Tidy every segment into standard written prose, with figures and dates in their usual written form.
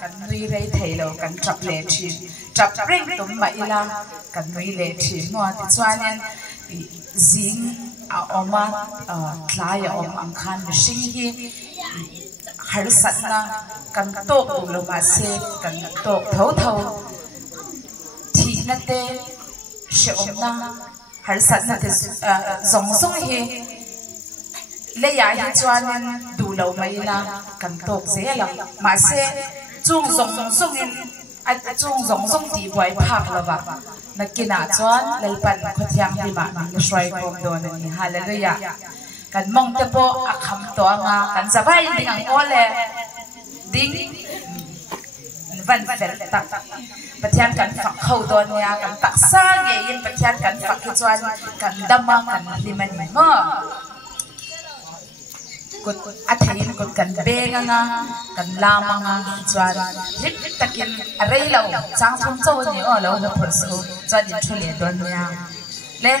kan nui rei thei lo kan trap le thin trap reng tum mai la kan nui le thin mo ti chuanin zing a oma thlai a om ang khan mihring hi har satna kan tok lo ma se kan tok tho thi na te she om na har satna te zong zong hi le ya hi chuanin du lo mai na kan tok se la ma se chung zong zong in a chung zong zong ti boi phak lawa nakina chuan leipan khothiam hi ma ni shrai kom don ni hallelujah kan mong te po a kham to nga kan sabai ding ang ole ding van fel tak pathian kan phak khau don nya kan tak sa nge in pathian kan phak hi chuan kan dama kan liman ngo kut athain kut kan benga nga kan lama nga chuan hit takin arei lo chang thum chaw ni o lo na phursu chuan in thule don nya le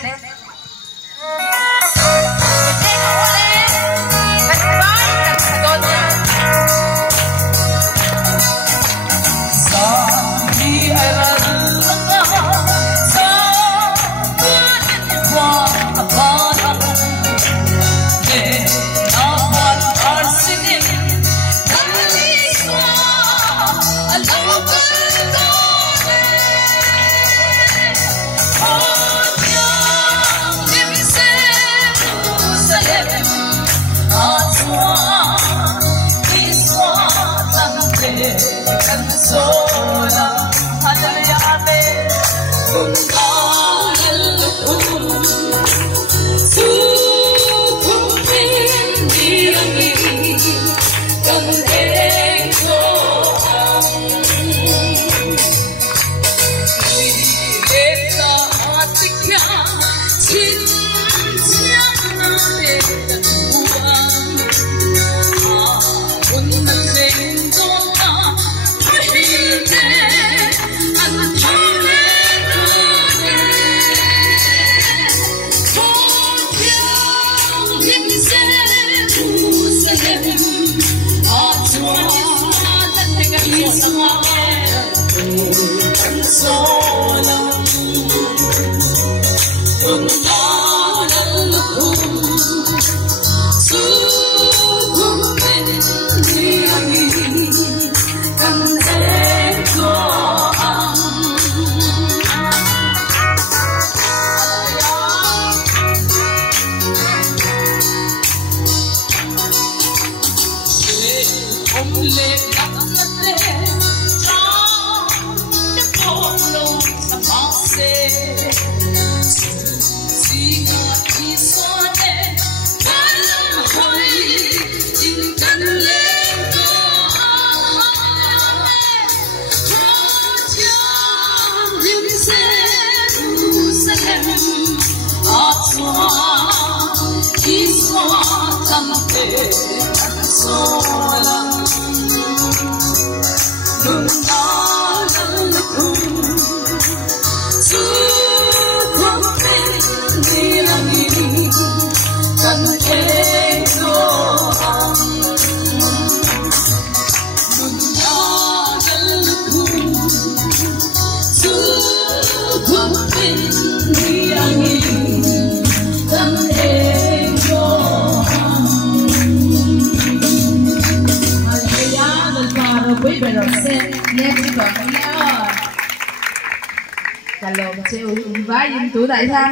Kalau kecil, bayi itu tak sah.